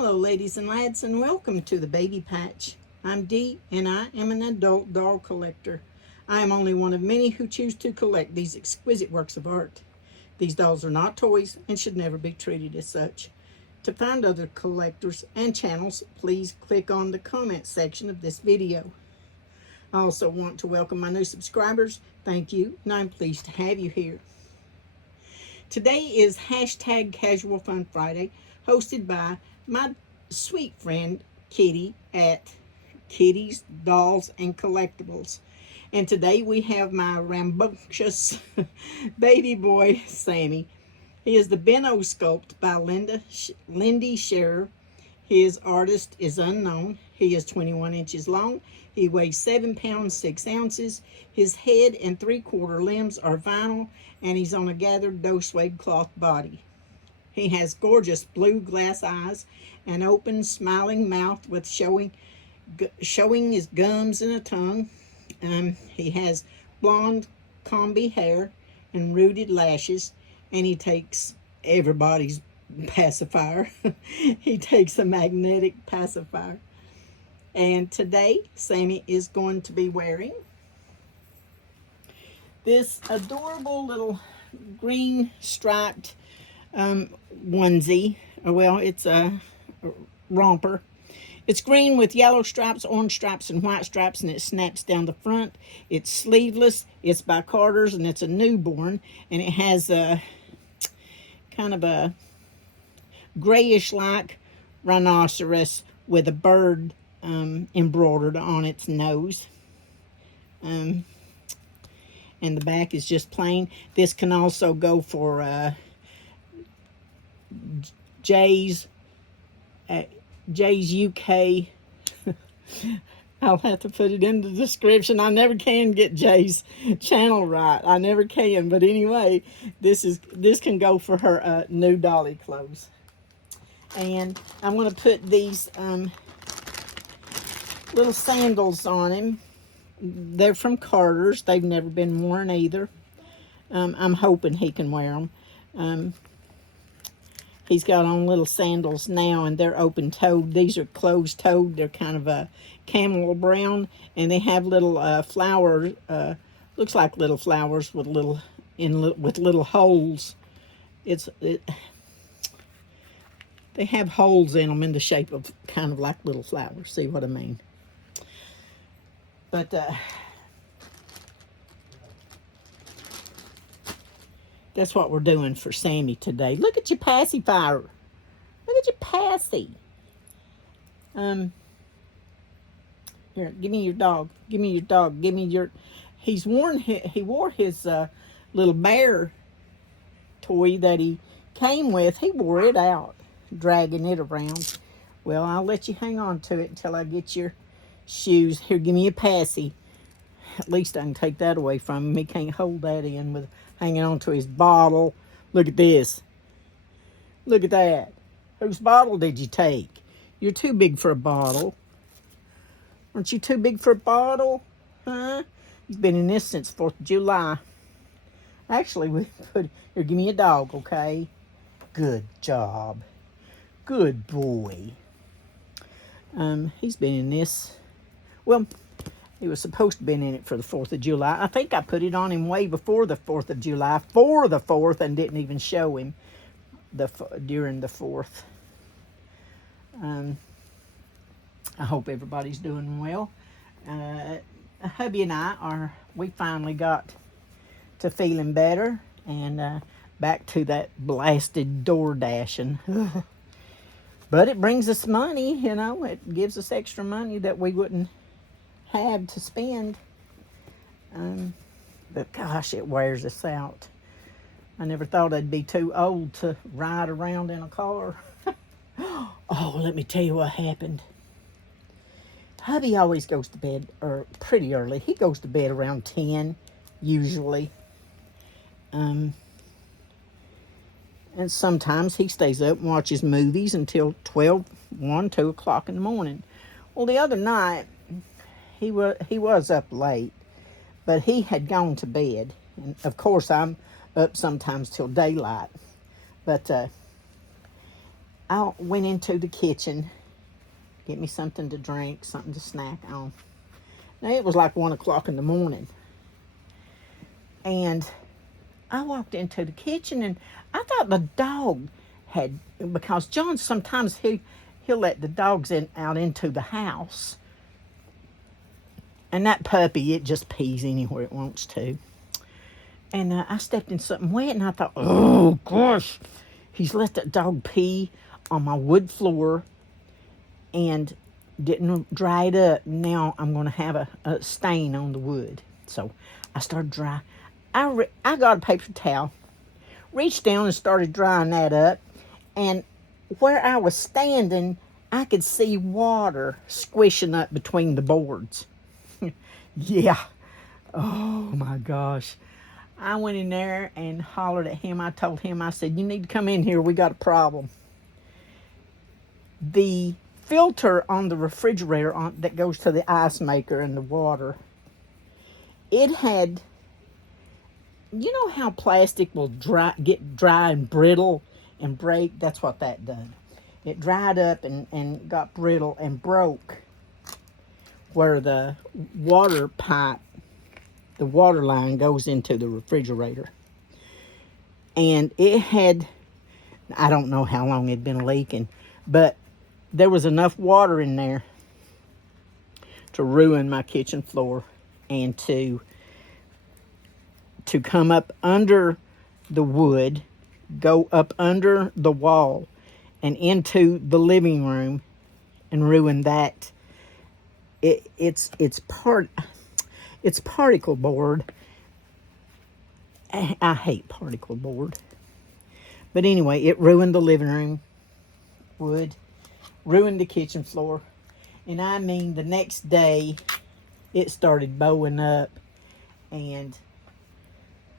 Hello, ladies and lads, and welcome to the Baby Patch. I'm Dee, and I am an adult doll collector. I am only one of many who choose to collect these exquisite works of art. These dolls are not toys and should never be treated as such. To find other collectors and channels, please click on the comment section of this video. I also want to welcome my new subscribers. Thank you, and I'm pleased to have you here. Today is hashtag Casual Fun Friday, hosted by my sweet friend Kitty at Kitty's Dolls and Collectibles. And today we have my rambunctious baby boy Sammy. He is the Benno sculpt by Lindy Scherer. His artist is unknown. He is 21 inches long. He weighs 7 pounds 6 ounces. His head and 3/4 limbs are vinyl, and he's on a gathered doe suede cloth body. He has gorgeous blue glass eyes, an open, smiling mouth with showing his gums and a tongue. He has blonde, comby hair and rooted lashes, and he takes everybody's pacifier. He takes a magnetic pacifier. And today, Sammy is going to be wearing this adorable little green striped onesie. Well, it's a romper. It's green with yellow stripes, orange stripes, and white stripes, and it snaps down the front. It's sleeveless. It's by Carter's, and it's a newborn, and it has a kind of a grayish-like rhinoceros with a bird embroidered on its nose. And the back is just plain. This can also go for Jay's UK. I'll have to put it in the description. I never can get Jay's channel right. I never can. But anyway, this can go for her new dolly clothes. And I'm going to put these little sandals on him. They're from Carter's. They've never been worn either. I'm hoping he can wear them. He's got on little sandals now, and they're open-toed. These are closed-toed. They're kind of a camel brown, and they have little flowers. Looks like little flowers with little holes. They have holes in them in the shape of kind of like little flowers. See what I mean? But that's what we're doing for Sammy today. Look at your pacifier. Look at your passy. Here, give me your dog. Give me your dog. Give me your... He wore his little bear toy that he came with. He wore it out, dragging it around. Well, I'll let you hang on to it until I get your shoes. Here, give me a passy. At least I can take that away from him. He can't hold that in with hanging on to his bottle. Look at this. Look at that. Whose bottle did you take? You're too big for a bottle. Aren't you too big for a bottle? Huh? He's been in this since 4th of July. Actually, we put... Here, give me a dog, okay? Good job. Good boy. He's been in this... Well, he was supposed to have been in it for the 4th of July. I think I put it on him way before the 4th of July, for the 4th, and didn't even show him during the 4th. I hope everybody's doing well. Hubby and we finally got to feeling better, and back to that blasted door dashing. But it brings us money, you know. It gives us extra money that we wouldn't have to spend. But gosh, it wears us out. I never thought I'd be too old to ride around in a car. Oh, let me tell you what happened. Hubby always goes to bed pretty early. He goes to bed around 10, usually. And sometimes he stays up and watches movies until 12, 1, 2 o'clock in the morning. Well, the other night, he was up late, but he had gone to bed. And of course, I'm up sometimes till daylight. But I went into the kitchen, get me something to drink, something to snack on. Now, it was like 1 o'clock in the morning. And I walked into the kitchen, and I thought the dog had, because John sometimes he'll let the dogs out into the house. And that puppy, it just pees anywhere it wants to. And I stepped in something wet, and I thought, oh, gosh, he's let that dog pee on my wood floor and didn't dry it up. Now I'm going to have a stain on the wood. So I started dry. I got a paper towel, reached down and started drying that up. And where I was standing, I could see water squishing up between the boards. Yeah. Oh, my gosh. I went in there and hollered at him. I told him, I said, you need to come in here. We got a problem. The filter on the refrigerator that goes to the ice maker and the water, it had, you know how plastic will get dry and brittle and break? That's what that done. It dried up and got brittle and broke where the water pipe, the water line goes into the refrigerator. And it had, I don't know how long it'd been leaking, but there was enough water in there to ruin my kitchen floor and to come up under the wood, go up under the wall and into the living room and ruin that. It's particle board. I hate particle board. But anyway, it ruined the living room wood, ruined the kitchen floor. And I mean, the next day, it started bowing up. And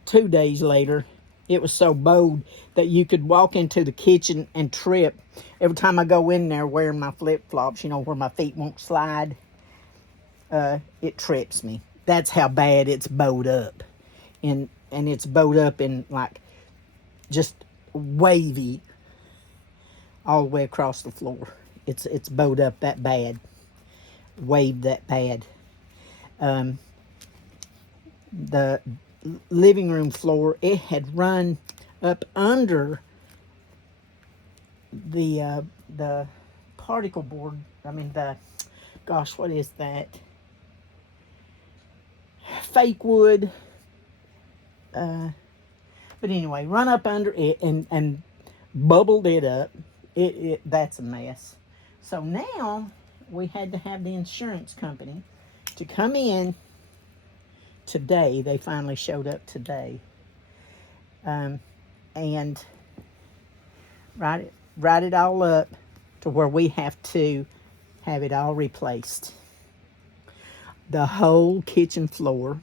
2 days later, it was so bowed that you could walk into the kitchen and trip. Every time I go in there wearing my flip-flops, you know, where my feet won't slide, it trips me. That's how bad it's bowed up. And it's bowed up in like just wavy all the way across the floor. It's bowed up that bad, waved that bad. The living room floor, it had run up under the particle board. I mean, gosh, what is that? Fake wood. But anyway, run up under it and bubbled it up. That's a mess. So now we had to have the insurance company to come in today. They finally showed up today. And write it all up to where we have to have it all replaced. The whole kitchen floor.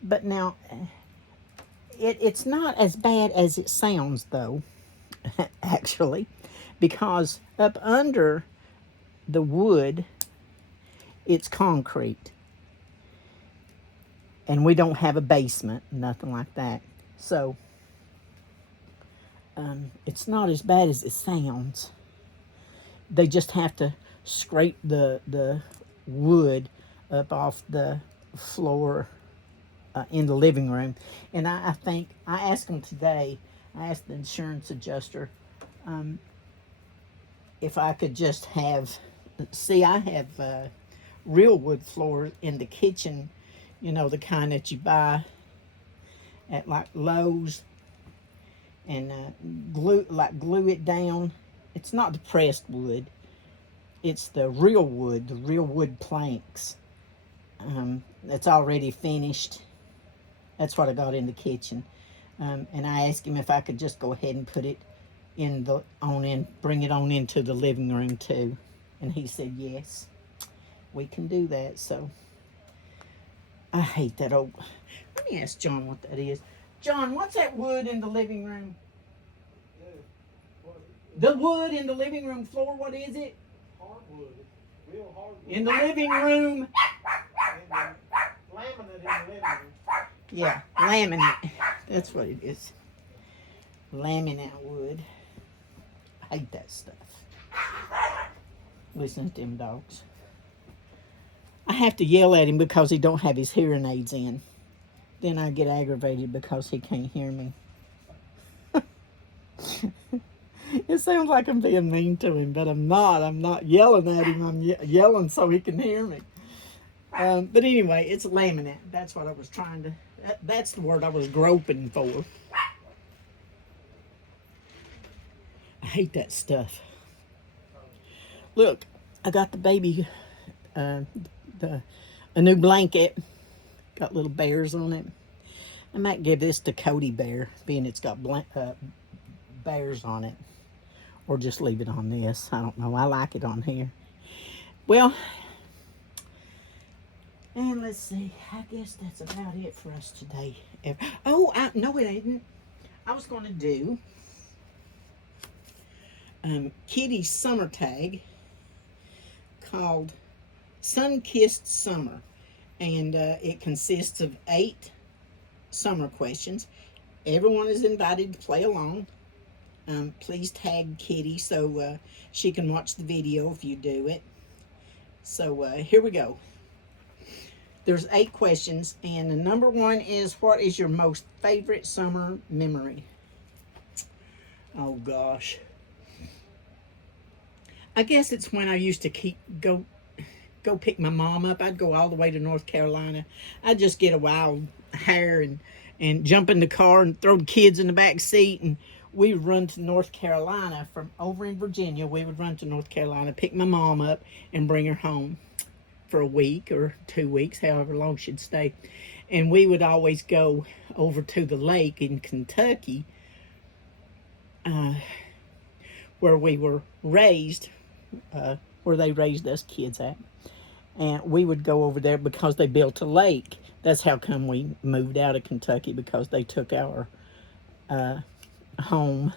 But now, it's not as bad as it sounds, though, actually, because up under the wood, it's concrete. And we don't have a basement, nothing like that. So, it's not as bad as it sounds. They just have to scrape the wood up off the floor in the living room. And I think, I asked them today, I asked the insurance adjuster if I could just have, see, I have real wood floor in the kitchen, you know, the kind that you buy at like Lowe's, and glue it down. It's not the pressed wood, it's the real wood planks. That's already finished. That's what I got in the kitchen. And I asked him if I could just go ahead and put it bring it on into the living room too. And he said, yes, we can do that. So I hate that old, let me ask John what that is. John, what's that wood in the living room? The wood in the living room floor, what is it? Hardwood. Real hardwood. In the living room. Laminate in the living room. Yeah, laminate. That's what it is. laminate wood. I hate that stuff. Listen to them dogs. I have to yell at him because he don't have his hearing aids in. Then I get aggravated because he can't hear me. It sounds like I'm being mean to him, but I'm not. I'm not yelling at him. I'm yelling so he can hear me. But anyway, it's laminate. That's what I was trying to... That's the word I was groping for. I hate that stuff. Look, I got the baby... a new blanket. Got little bears on it. I might give this to Cody Bear, being it's got bears on it. Or just leave it on this. I don't know. I like it on here. Well, and let's see. I guess that's about it for us today. Oh, no, it ain't. I was going to do Kitty's summer tag called Sun-Kissed Summer. And it consists of 8 summer questions. Everyone is invited to play along. Please tag Kitty so she can watch the video if you do it. So here we go. There's 8 questions, and the number 1 is, what is your most favorite summer memory? Oh gosh. I guess it's when I used to go pick my mom up. I'd go all the way to North Carolina. I'd just get a wild hare and jump in the car and throw the kids in the back seat, and we would run to North Carolina. From over in Virginia, we would run to North Carolina, pick my mom up, and bring her home for a week or 2 weeks, however long she'd stay. And we would always go over to the lake in Kentucky, where we were raised, where they raised us kids at. And we would go over there because they built a lake. That's how come we moved out of Kentucky, because they took our home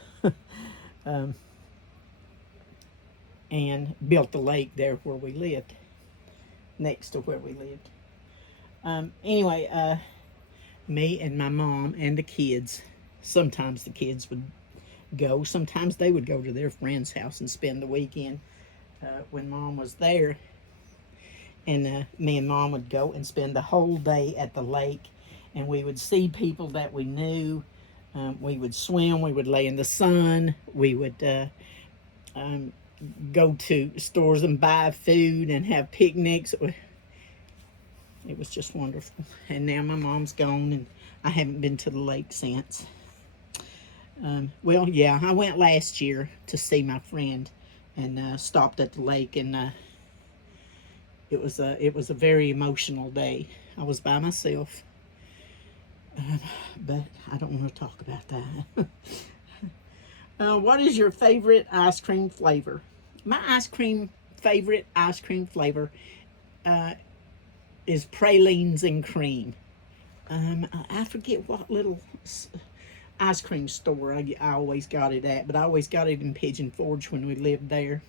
and built the lake there where we lived, next to where we lived. Anyway, me and my mom and the kids, sometimes the kids would go. Sometimes they would go to their friend's house and spend the weekend when Mom was there. And me and Mom would go and spend the whole day at the lake, and we would see people that we knew. We would swim, we would lay in the sun, we would go to stores and buy food and have picnics. It was just wonderful. And now my mom's gone, and I haven't been to the lake since. Well, yeah, I went last year to see my friend and stopped at the lake, and it was a very emotional day. I was by myself, but I don't want to talk about that. What is your favorite ice cream flavor? My favorite ice cream flavor is pralines and cream. I forget what little ice cream store I always got it at, but I always got it in Pigeon Forge when we lived there.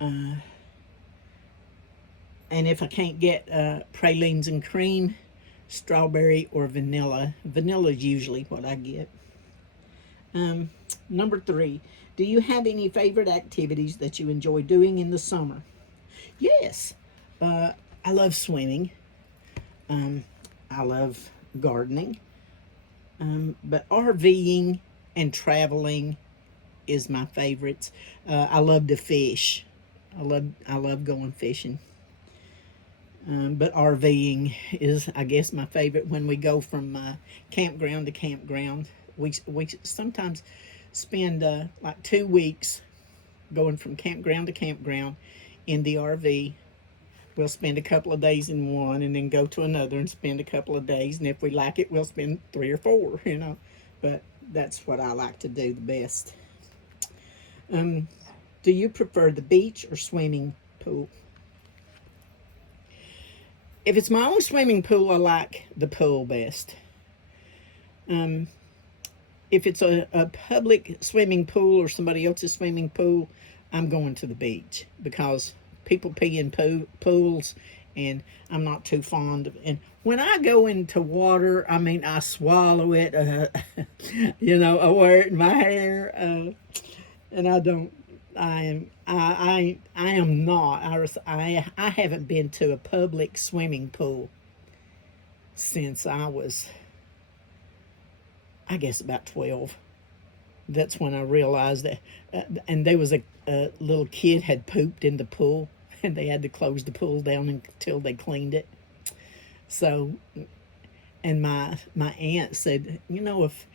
And if I can't get pralines and cream, strawberry or vanilla. Vanilla is usually what I get. Number 3, do you have any favorite activities that you enjoy doing in the summer? Yes, I love swimming. I love gardening. But RVing and traveling is my favorites. I love to fish. I love going fishing. But RVing is, I guess, my favorite. When we go from campground to campground, we sometimes spend like 2 weeks going from campground to campground in the RV. We'll spend a couple of days in one and then go to another and spend a couple of days. And if we like it, we'll spend 3 or 4, you know. But that's what I like to do the best. Do you prefer the beach or swimming pool? If it's my own swimming pool, I like the pool best. If it's a public swimming pool or somebody else's swimming pool, I'm going to the beach, because people pee in pools and I'm not too fond of. And when I go into water, I mean, I swallow it. I wear it in my hair, and I don't. I am not. I haven't been to a public swimming pool since I was, I guess, about 12. That's when I realized that. And there was a little kid had pooped in the pool, and they had to close the pool down until they cleaned it. So, and my aunt said, if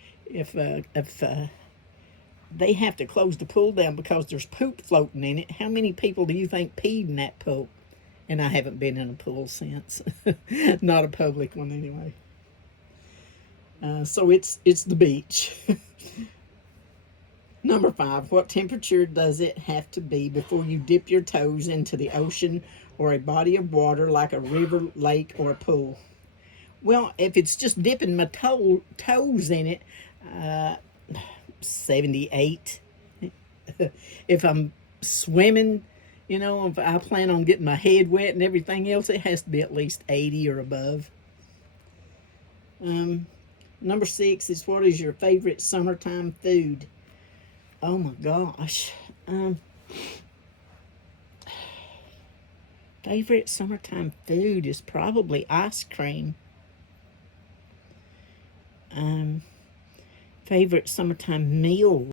they have to close the pool down because there's poop floating in it, how many people do you think peed in that pool? And I haven't been in a pool since, not a public one anyway. So it's the beach. Number 5, what temperature does it have to be before you dip your toes into the ocean or a body of water like a river, lake, or a pool? Well, if it's just dipping my toes in it, 78. If I'm swimming, if I plan on getting my head wet and everything else, it has to be at least 80 or above. Number 6 is, what is your favorite summertime food? Oh my gosh. Favorite summertime food is probably ice cream. Favorite summertime meal